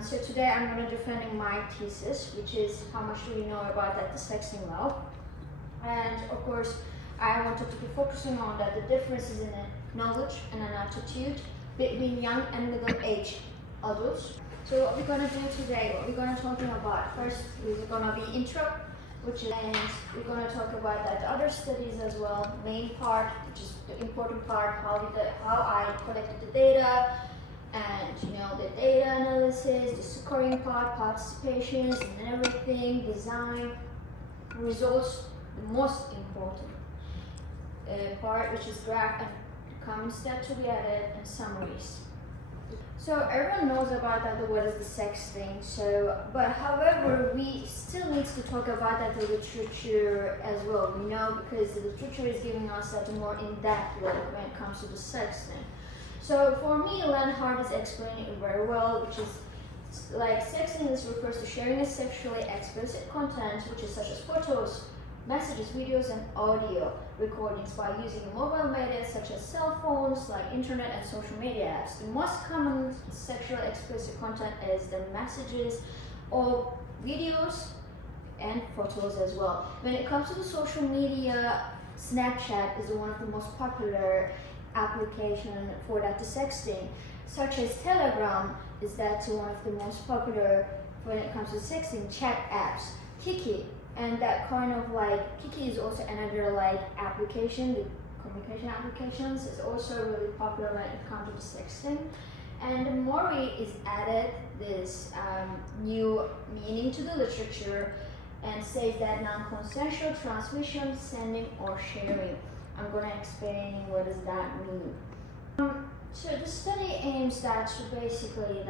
So today I'm going to defend my thesis, which is how much do we know about that the sexting law. And of course, I wanted to be focusing on that the differences in knowledge and an attitude between young and middle-aged adults. So what we're going to do today, what we're going to talk about first is going to be intro, and we're going to talk about that other studies as well, main part, which is the important part, how I collected the data, and the data analysis, the scoring part, participations, and everything, design, results, the most important part, which is graph and comments that to be added, and summaries. So everyone knows about that, what is the sexting. But however, we still need to talk about that the literature as well. We know because the literature is giving us that more in-depth look when it comes to the sexting. So for me, Lenhart is explaining it very well, which is like sexting refers to sharing a sexually explicit content, which is such as photos, messages, videos, and audio recordings by using mobile media such as cell phones, like internet and social media apps. The most common sexually explicit content is the messages or videos and photos as well. When it comes to the social media, Snapchat is one of the most popular application for that the sexting, such as Telegram is that one of the most popular when it comes to sexting chat apps. Kiki, and that kind of Kiki is also another application, the communication applications is also really popular when it comes to the sexting. And Mori is added this new meaning to the literature and says that non-consensual transmission, sending or sharing. I'm going to explain what does that mean. So the study aims that basically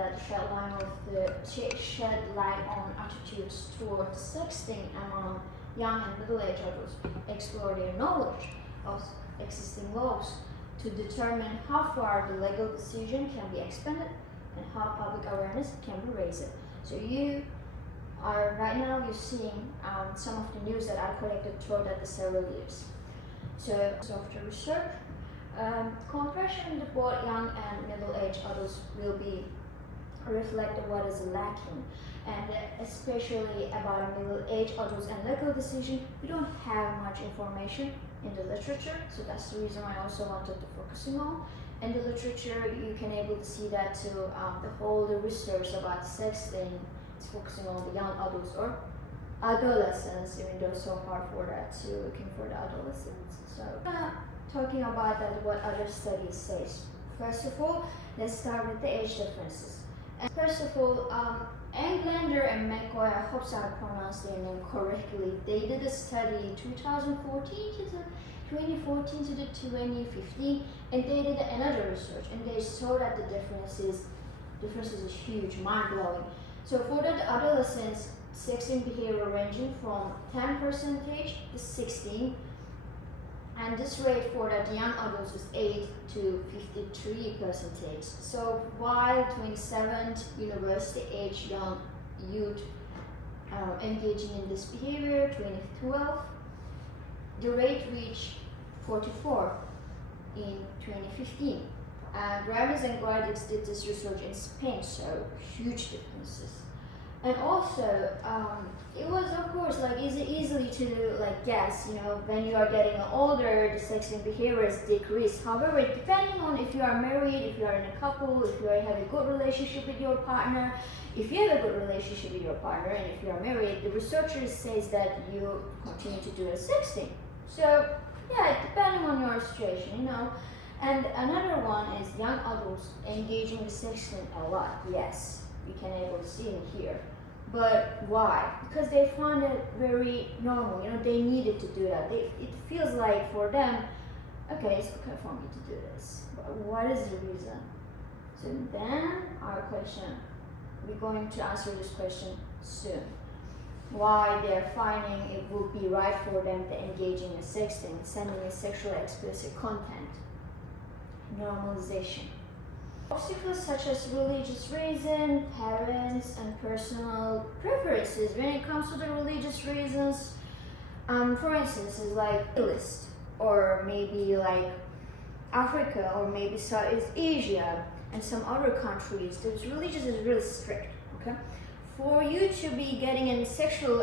shed light on attitudes toward sexting among young and middle-aged adults, explore their knowledge of existing laws to determine how far the legal decision can be expanded and how public awareness can be raised. So you are right now you're seeing some of the news that I collected throughout the several years. So after research, compression in both young and middle-aged adults will be reflect what is lacking, and especially about middle-aged adults and legal decision, we don't have much information in the literature, so that's the reason I also wanted to focus on. In the literature, you can able to see that too, the research about sexting is focusing on the young adults or adolescents, even though it's so hard for that to looking for the adolescents. So talking about that, what other studies say. First of all, let's start with the age differences. And first of all, Englander and McCoy, I hope I pronounced their name correctly. They did a study 2014 to the 2014 to the 2015, and they did another research, and they saw that the differences is huge, mind-blowing. So for the adolescents, sexting behavior ranging from 10% to 16%, and this rate for the young adults is 8 to 53%. So while 27th university age young youth engaging in this behavior, 2012, the rate reached 44 in 2015. Grammars and Guardians did this research in Spain, so huge differences. And also, it was of course easily to guess, when you are getting older, the sexting behaviors decrease. However, depending on if you are married, if you are in a couple, if you have a good relationship with your partner, if you have a good relationship with your partner, and if you are married, the researchers says that you continue to do the sexting. So yeah, depending on your situation, And another one is young adults engaging in sexting a lot. Yes, we can able to see it here. But why? Because they found it very normal. They needed to do that. It feels like for them, okay, it's okay for me to do this. But what is the reason? So then our question, we're going to answer this question soon. Why they're finding it would be right for them to engage in sexting, sending a sexually explicit content. Normalization. Obstacles such as religious reason, parents, and personal preferences. When it comes to the religious reasons, for instance, is list, or maybe Africa, or maybe Southeast Asia, and some other countries. The religious is really strict. Okay, for you to be getting any sexual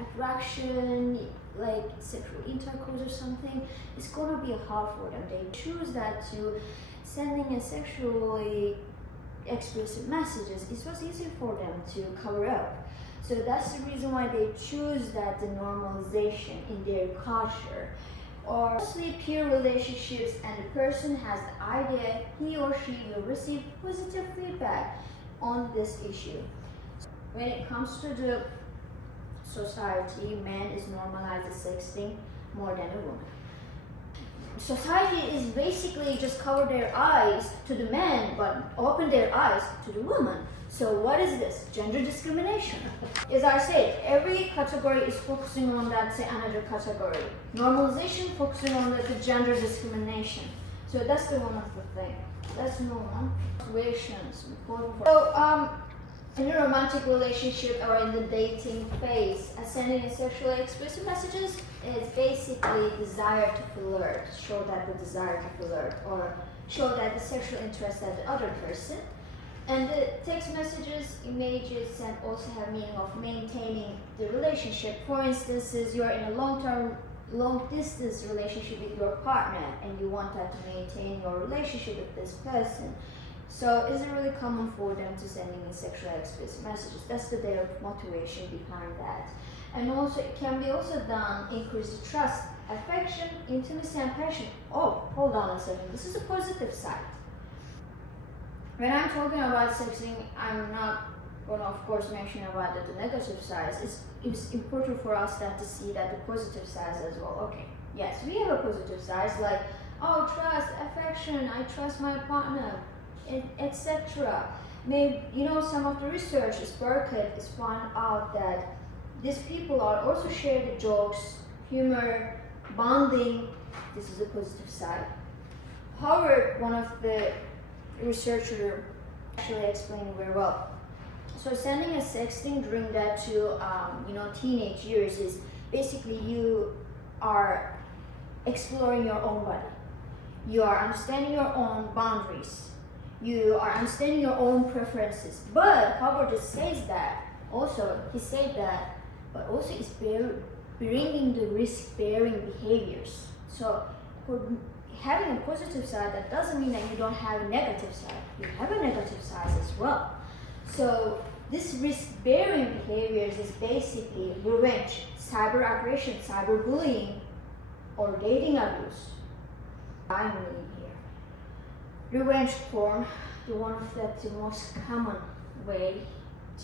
attraction, like sexual intercourse or something, it's gonna be hard for them. They choose that to sending a sexually explicit messages. It was easy for them to cover up. So that's the reason why they choose that the normalization in their culture. Or mostly peer relationships, and the person has the idea he or she will receive positive feedback on this issue. When it comes to the society, man is normalized sexting more than a woman. Society is basically just cover their eyes to the man but open their eyes to the woman. So what is this? Gender discrimination. As I said, every category is focusing on that, say, another category. Normalization focusing on the gender discrimination. So that's the one of the thing. Let's move on. Situations. So in a romantic relationship or in the dating phase, sending sexually explicit messages is basically desire to flirt, show that the desire to flirt, or show that the sexual interest at the other person. And the text messages, images, and also have meaning of maintaining the relationship. For instance, you are in a long distance relationship with your partner, and you want that to maintain your relationship with this person. So is it really common for them to sending in sexually explicit messages? That's their motivation behind that. And also it can be also done increase the trust, affection, intimacy, and passion. Oh, hold on a second. This is a positive side. When I'm talking about sexting, I'm not going to, of course, mention about the negative sides. It's important for us to see that the positive sides as well. Okay, yes, we have a positive sides like, oh, trust, affection, I trust my partner, etc. Maybe, some of the researchers, Burkett, is found out that these people are also share the jokes, humor, bonding. This is a positive side. Howard, one of the researchers, actually explained very well. So sending a sexting during that to teenage years is basically you are exploring your own body. You are understanding your own boundaries. You are understanding your own preferences. But Howard just says that also, he said that, but also it's bringing the risk-bearing behaviors. So for having a positive side, that doesn't mean that you don't have a negative side. You have a negative side as well. So this risk-bearing behaviors is basically revenge, cyber aggression, cyberbullying, or dating abuse. I'm meaning here. Revenge porn, the most common way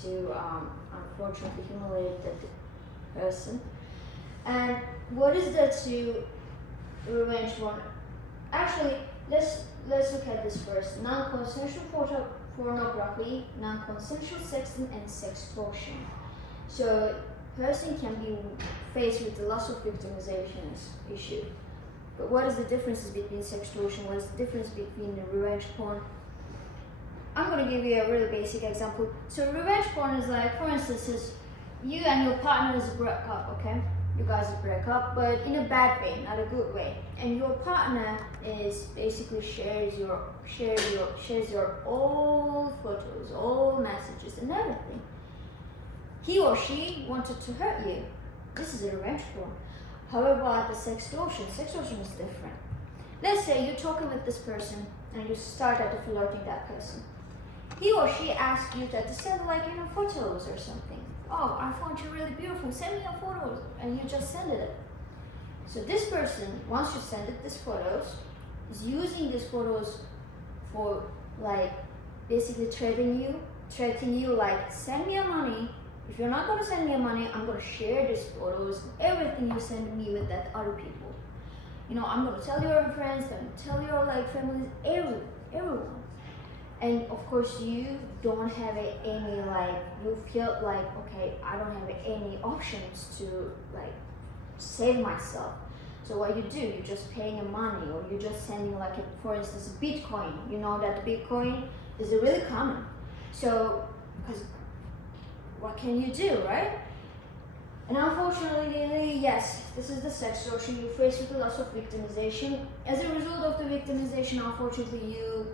to unfortunately humiliate the person. And what is that to revenge porn? Actually, let's look at this first. Non-consensual pornography, non-consensual sexting, and sextortion. So, person can be faced with the loss of victimization issue. But what is the differences between sextortion? What is the difference between the revenge porn? I'm going to give you a really basic example. So, revenge porn is like, for instance, you and your partners break up, okay? You guys break up, but in a bad way, not a good way. And your partner is basically shares your old photos, old messages, and everything. He or she wanted to hurt you. This is a revenge porn. However, the sextortion is different. Let's say you're talking with this person and you start at flirting that person. He or she asks you that to send photos or something. Oh, I found you really beautiful. Send me your photos, and you just send it. So this person, once you send it these photos, is using these photos for basically threatening you like, send me your money. If you're not gonna send me your money, I'm gonna share these photos, everything you send me with that other people. I'm gonna tell your friends, and tell your families, everyone. And of course, you don't have any you feel like, okay, I don't have any options to save myself. So what you do, you're just paying a money, or you're just sending for instance, Bitcoin. You know that Bitcoin is really common. So, because what can you do, right? And unfortunately, yes, this is the sextortion. You face with a loss of victimization. As a result of the victimization, unfortunately, you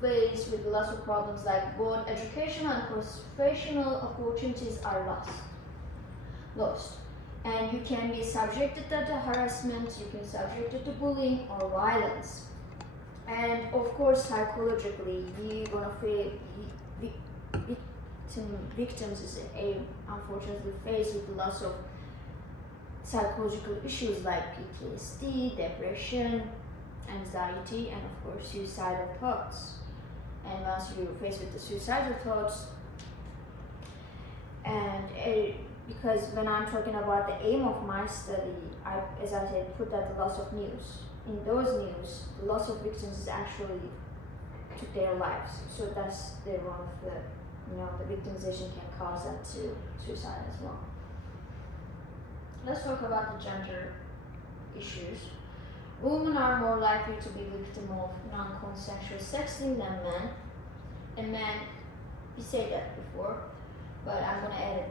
faced with lots of problems like both educational and professional opportunities are lost. And you can be subjected to harassment, you can be subjected to bullying or violence. And of course, psychologically, you're gonna feel victims is unfortunately faced with lots of psychological issues like PTSD, depression, anxiety, and of course suicidal thoughts. And once you're faced with the suicidal thoughts, and because when I'm talking about the aim of my study, as I said, put that the loss of news. In those news, the loss of victims is actually took their lives. So that's one of the, the victimization can cause that to suicide as well. Let's talk about the gender issues. Women are more likely to be victim of non-consensual sexting than men. And men, we said that before, but I'm gonna add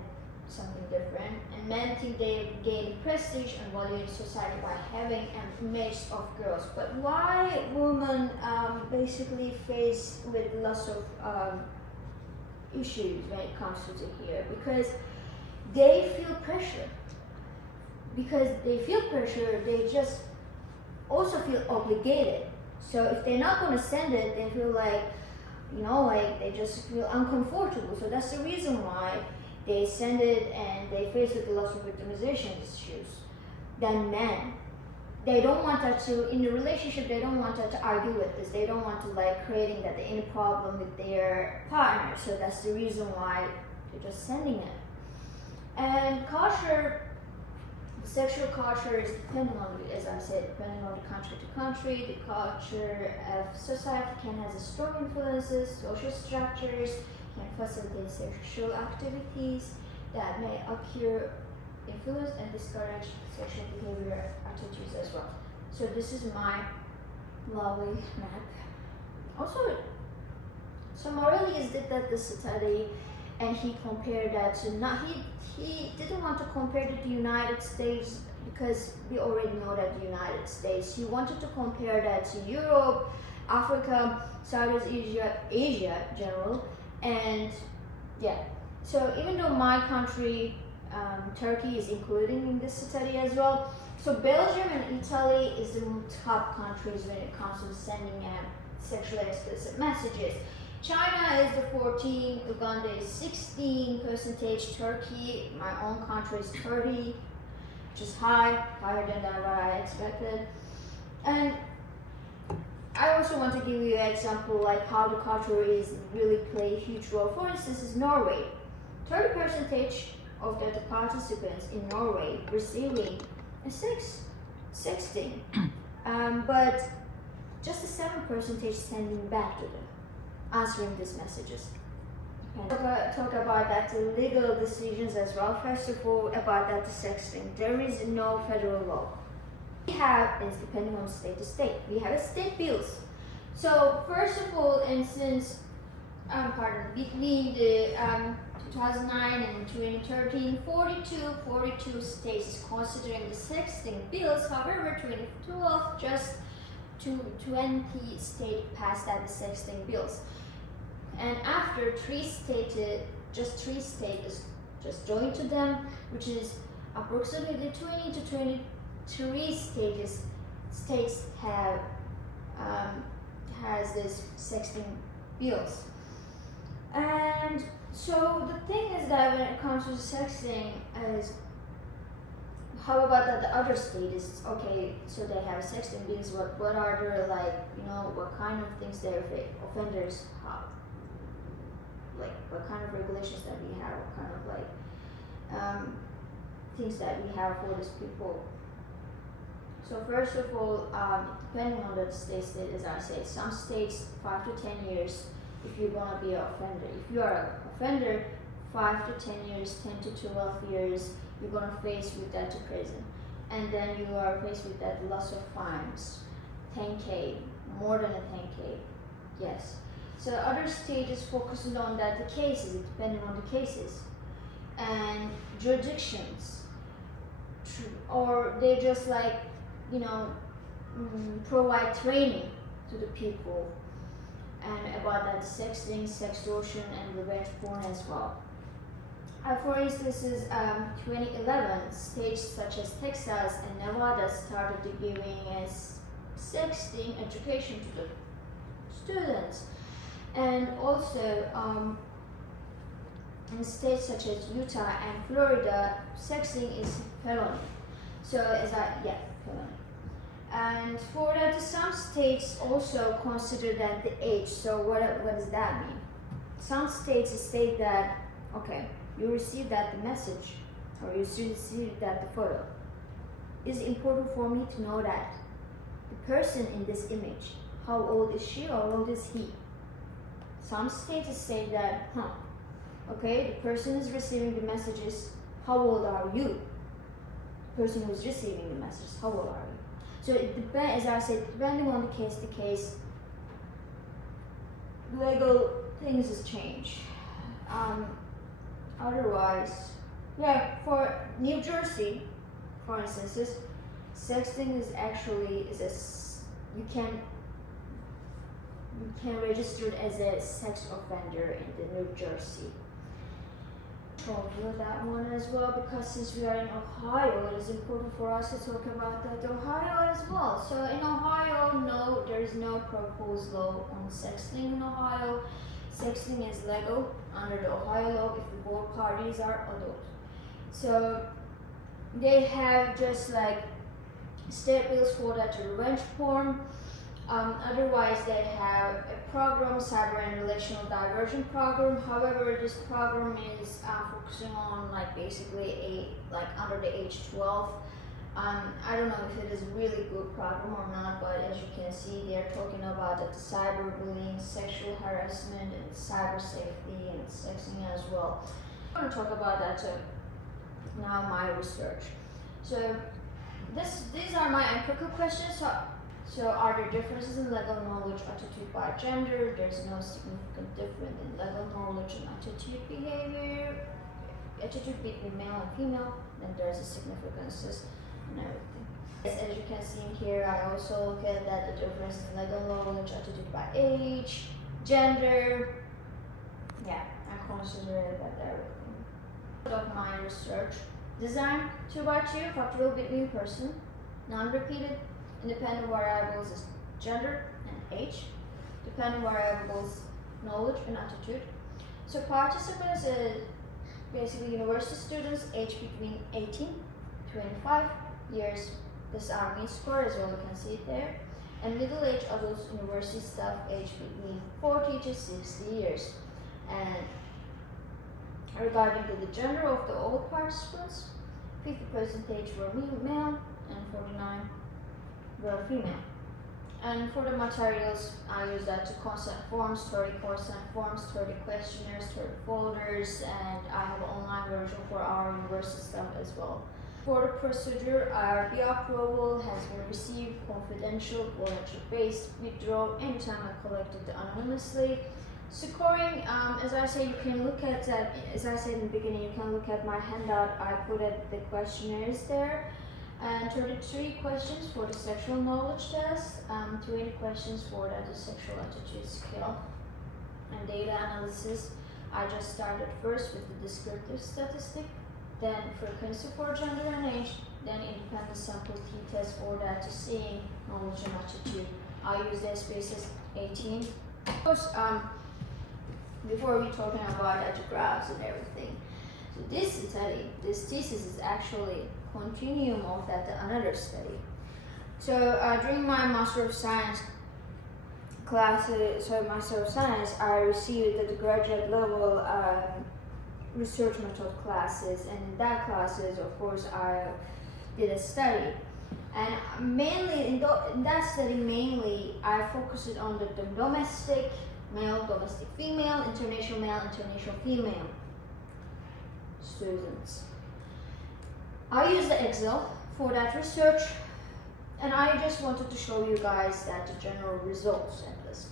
something different. And men think they gain prestige and value in society by having an image of girls. But why women basically face with lots of issues when it comes to here? Because they feel pressure. Because they feel pressure, they just also feel obligated. So if they're not going to send it, they feel like, they just feel uncomfortable. So that's the reason why they send it and they face with lots of victimization issues. Than men, they don't want that to, in the relationship, they don't want that to argue with this. They don't want to creating that any problem with their partner. So that's the reason why they're just sending it. And culture, sexual culture is depending on, as I said, depending on the country to country. The culture of society can have strong influences, social structures can facilitate sexual activities that may occur, influence and discourage sexual behavior attitudes as well. So this is my lovely map. Also, so Morelli did that this study, and he compared that to he didn't want to compare to the United States because we already know that the United States. He wanted to compare that to Europe, Africa, Southeast Asia general, and yeah. So even though my country, Turkey, is included in this study as well. So Belgium and Italy is the top countries when it comes to sending sexually explicit messages. China is the 14, Uganda is 16%, Turkey, my own country, is 30, which is higher than what I expected. And I also want to give you an example like how the culture is really play a huge role. For instance, is Norway. 30% of the participants in Norway receiving a sexting, but just a 7% sending back to them, answering these messages. Okay. Talk about that the legal decisions as well. First of all, about that the sexting. There is no federal law. We have, is depending on state to state. We have state bills. So first of all, and since between the 2009 and 2013, 42 states is considering the sexting bills. However, 2012 just 20 states passed out the sexting bills. And after just three states just joined to them, which is approximately 20 to 23 states have has this sexting bills. And so the thing is that when it comes to sexting, is how about that the other states? Okay, so they have sexting bills. What are their what kind of things their offenders have? Like what kind of regulations that we have? What kind of things that we have for these people? So first of all, depending on the states, as I said, some states 5 to 10 years. If you're gonna be an offender, if you are an offender, 5 to 10 years, 10 to 12 years, you're gonna face with that to prison, and then you are faced with that loss of fines, 10K, more than a 10K, yes. So other states focusing on that the cases, depending on the cases, and jurisdictions, or they just provide training to the people. and about that sexting, sextortion, and revenge porn as well. For instance, 2011, states such as Texas and Nevada started giving sexting education to the students, and also in states such as Utah and Florida, sexting is felony. So felony. And for that, some states also consider that the age. So what does that mean? Some states state that, okay, you received that the message, or you received that the photo. It's important for me to know that the person in this image, how old is she or how old is he? Some states say that, okay, the person is receiving the messages, how old are you? The person who is receiving the messages, how old are you? So it depends, as I said, depending on the case, legal things has changed. Otherwise, for New Jersey, for instance, sexting is actually you can register as a sex offender in the New Jersey. Told you that one as well, because since we are in Ohio, it is important for us to talk about that Ohio as well. So in Ohio, no, there is no proposed law on sexting in Ohio. Sexting is legal under the Ohio law if the both parties are adult. So they have just like state bills for that revenge porn. Otherwise, they have a program, cyber and relational diversion program. However, this program is focusing on basically under the age 12. I don't know if it is a really good program or not, but as you can see, they're talking about the cyberbullying, sexual harassment, and cyber safety and sexting as well. I'm going to talk about that now, my research. So these are my empirical questions. So are there differences in legal knowledge attitude by gender? There's no significant difference in legal knowledge and attitude between male and female. Then there's a significances and everything. As you can see here, I also look at that the differences in legal knowledge attitude by age, gender. I consider that everything. Of my research, design 2x2 factorial between person, non-repeated. Independent variables is gender and age. Dependent variables, knowledge and attitude. So participants is basically university students aged between 18 to 25 years. This is our mean score as well, you can see it there. And middle-aged adults, university staff aged between 40 to 60 years. And regarding to the gender of the all participants, 50% were male and 49 were female. And for the materials, I use that to consent forms, 30 consent forms, 30 questionnaires, 30 folders, and I have an online version for our university staff as well. For the procedure, the approval has been received, confidential, volunteer-based, withdraw anytime I collected anonymously. Scoring, as I say, you can look at that, as I said in the beginning, you can look at my handout, I put the questionnaires there. And 33 questions for the sexual knowledge test, 20 questions for the sexual attitude skill. And data analysis, I just started first with the descriptive statistic, then frequency for gender and age, then independent sample t-test for that to seeing knowledge and attitude. I use the spaces 18. Of course, before we talking about the graphs and everything. So this study, this thesis is actually continuum of another study. So during my Master of Science classes, I received at the graduate level research method classes, and in that classes, of course, I did a study. And mainly in that study, I focused on the domestic male, domestic female, international male, international female students. I used the Excel for that research, and I just wanted to show you guys the general results of this.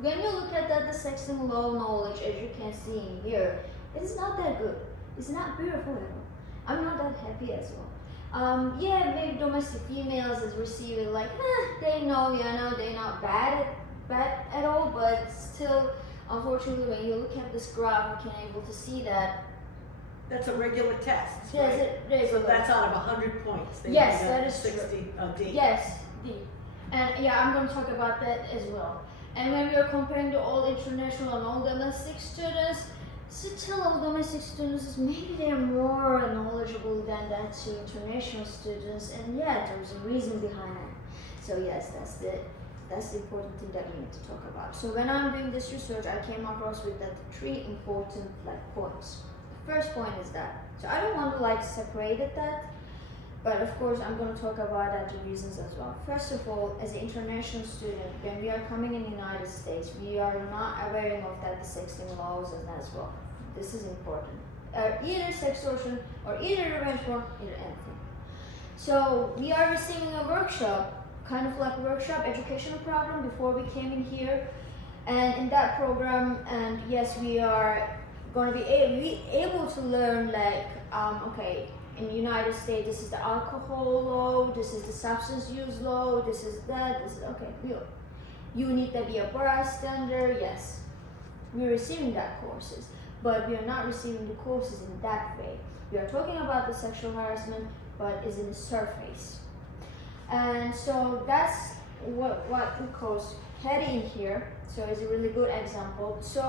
When you look at the sexting law knowledge, as you can see in here, it's not that good. It's not beautiful at all. I'm not that happy as well. Maybe domestic females is receiving they know, they're not bad bad at all, but still, unfortunately, when you look at this graph, you can able to see that. That's a regular test, Yes, right? it is. So that's out of 100 points. They Yes, need a that is 60 D. Yes, D. And yeah, I'm going to talk about that as well. And when we are comparing to all international and all domestic students, still all domestic students, maybe they are more knowledgeable than that to international students. And yeah, there's a reason behind it. So yes, that's the important thing that we need to talk about. So when I'm doing this research, I came across with that 3 important points. The first point is that, so I don't want to separate it that, but of course I'm going to talk about that the reasons as well. First of all, as an international student, when we are coming in the United States, we are not aware of that the sexting laws as well. This is important. Either sextortion or either revenge porn, either anything. So we are receiving a workshop, kind of like a workshop educational program before we came in here, and in that program, and yes, we are going to be able to learn okay, in the United States, this is the alcohol law, this is the substance use law, this is that, this is, okay, you need to be a bystander, yes. We're receiving that courses, but we are not receiving the courses in that way. We are talking about the sexual harassment, but it's in the surface. And so that's what we call heading here, so it's a really good example. So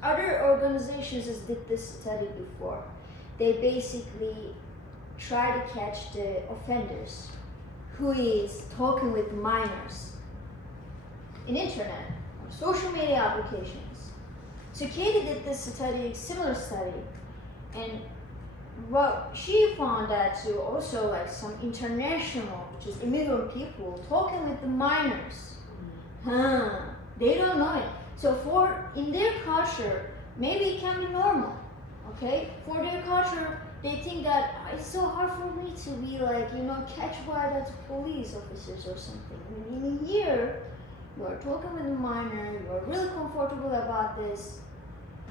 other organizations did this study before. They basically try to catch the offenders who is talking with minors in internet or social media applications. So Katie did this study, similar study, and what she found that too also some international, which is immigrant people talking with the minors. They don't know it. So in their culture, maybe it can be normal, okay? For their culture, they think that it's so hard for me to be catch by that police officers or something. In here, you are talking with a minor, you are really comfortable about this,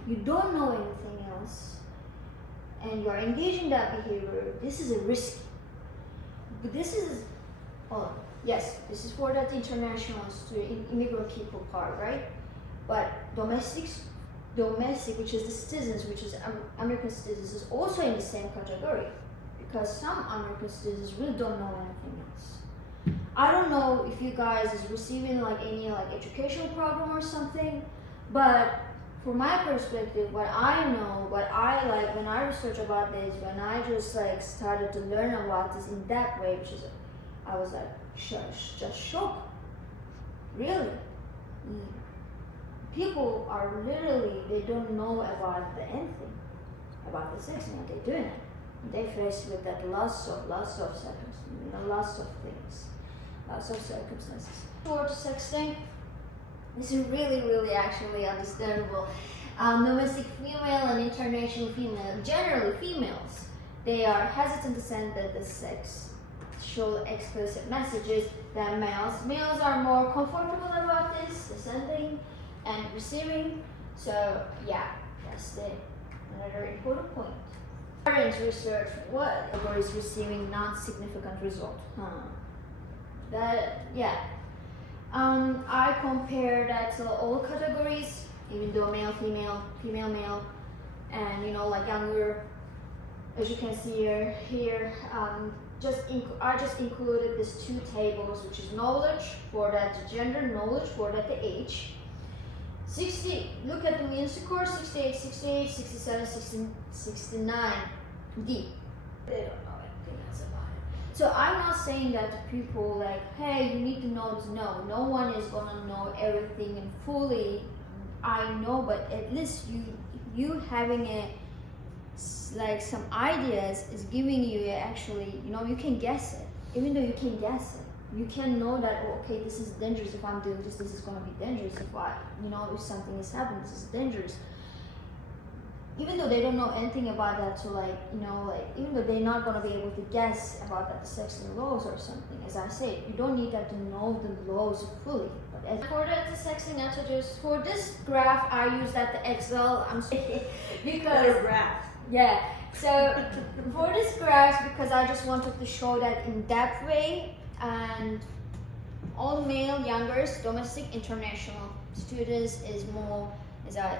you don't know anything else, and you are engaging that behavior. This is a risk. But this is, yes, this is for that international immigrant people part, right? But domestic, which is the citizens, which is American citizens, is also in the same category, because some American citizens really don't know anything else. I don't know if you guys is receiving any educational program or something, but from my perspective, what I know, what I when I research about this, when I just started to learn about this in that way, which is, I was just shocked. Really. People are literally, they don't know about anything, about the sex, and they're doing it. They face with that lots of circumstances, lots of things, lots of circumstances. For sexting, this is really actually understandable. Domestic female and international female, generally females, they are hesitant to send the sex show explicit messages than males. Males are more comfortable about this, the sending and receiving. So yeah, that's another important point. Current research, what is receiving non-significant result? I compare that to all categories, even though male, female, female, male, and younger. As you can see here, I just included these 2 tables, which is knowledge for that gender, knowledge for that the age. 60, look at the mean score, 68, 68, 67, 69, D. They don't know anything else about it. So I'm not saying that to people hey, you need to know this. No one is gonna know everything and fully. I know, but at least you having some ideas is giving you actually, you can guess it. Even though you can guess it, you can know that, okay, this is dangerous. If I'm doing this is going to be dangerous. If something is happening, this is dangerous. Even though they don't know anything about that, so even though they're not going to be able to guess about that the sexting laws or something. As I said, you don't need that to know the laws fully. But for the sexting messages, for this graph, I use that the Excel. I'm saying because graph. Yeah. So for this graph, because I just wanted to show that in depth way, and all male, youngers, domestic, international students is more, as I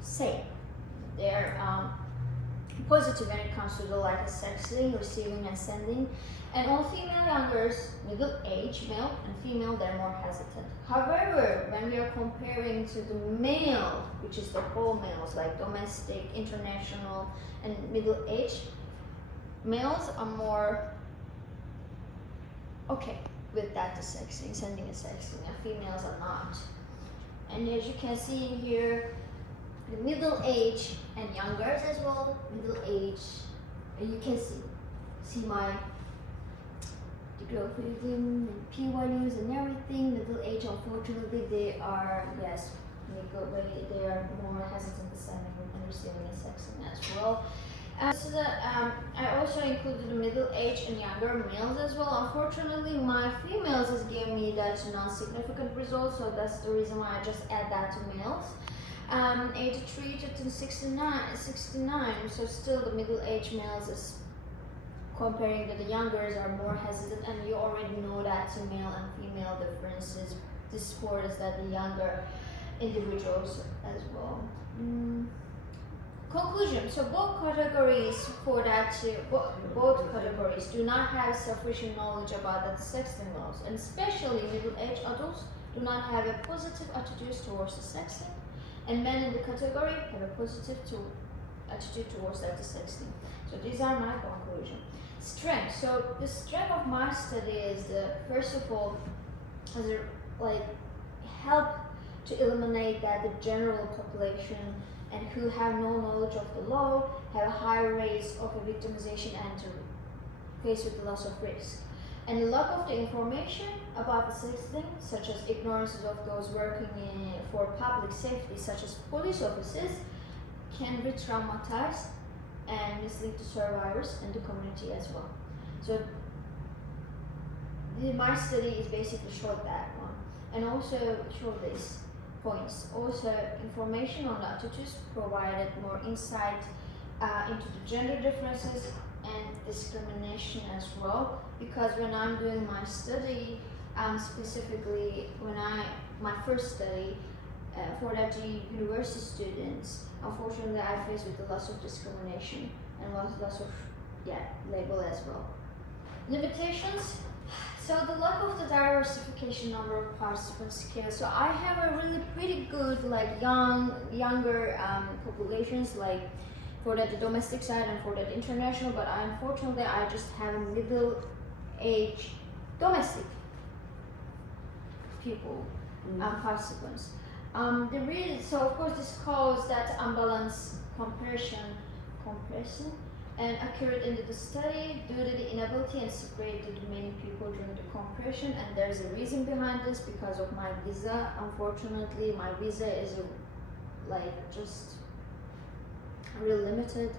say, they're positive when it comes to the like sexting, receiving and sending. And all female youngers, middle age, male and female, they're more hesitant. However, when we are comparing to the male, which is the whole males, like domestic, international, and middle age, males are more okay with that, the sexting, sending a sexting, and females are not. And as you can see here, the middle age and youngers as well, middle age, and you can see my degree of freedom and P values and everything. Middle age, unfortunately, they are, yes, they are more hesitant to sending and receiving a sexting as well. So I also included the middle age and younger males as well. Unfortunately, my females has given me that non-significant result, so that's the reason why I just add that to males. 83 to 69, so still the middle age males is comparing to the youngers are more hesitant, and you already know that to male and female differences. This scores that the younger individuals as well. Conclusion. So both categories both categories do not have sufficient knowledge about the sexting laws, and especially middle-aged adults do not have a positive attitude towards the sexting, and men in the category have a positive attitude towards the sexting. So these are my conclusion. Strength. So the strength of my study is first of all, help to eliminate that the general population and who have no knowledge of the law have a high rates of victimization and to face with the loss of risk. And the lack of the information about the sexting, such as ignorance of those working for public safety, such as police officers, can re-traumatize and mislead the survivors and the community as well. So my study is basically showed that one, and also showed these points. Also, information on the attitudes provided more insight into the gender differences and discrimination as well. Because when I'm doing my study, specifically my first study for that university students, unfortunately I faced with the loss of discrimination and loss of label as well. Limitations. So the lack of the diversification number of participants scale. So I have a really pretty good younger populations like for the domestic side and for the international, but unfortunately I just have a middle age domestic people participants. So of course this causes that unbalanced compression and occurred in the study due to the inability and separated many people during the compression, and there's a reason behind this because of my visa. Unfortunately, my visa is just real limited,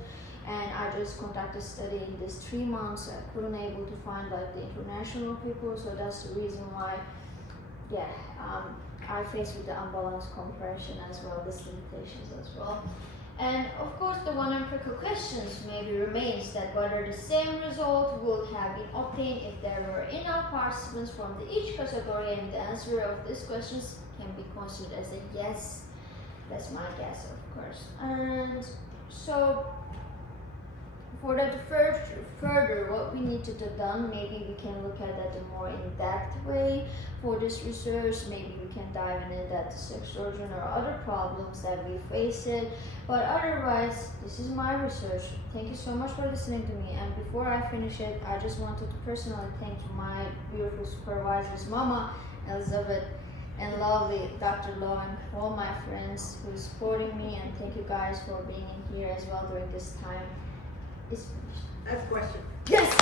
and I just conducted study in this 3 months. I couldn't able to find the international people, so that's the reason why I faced with the unbalanced compression as well, these limitations as well. And of course, the one empirical questions maybe remains that whether the same result would have been obtained if there were enough participants from each category, and the answer of these questions can be considered as a yes. That's my guess, of course. And so, for that further, what we need to do done, maybe we can look at that in a more in-depth way. For this research, maybe we can dive into that sex origin or other problems that we face it. But otherwise, this is my research. Thank you so much for listening to me. And before I finish it, I just wanted to personally thank my beautiful supervisors, Mama, Elizabeth, and lovely Dr. Law, and all my friends who are supporting me. And thank you guys for being in here as well during this time. It's finished. I have a question. Yes!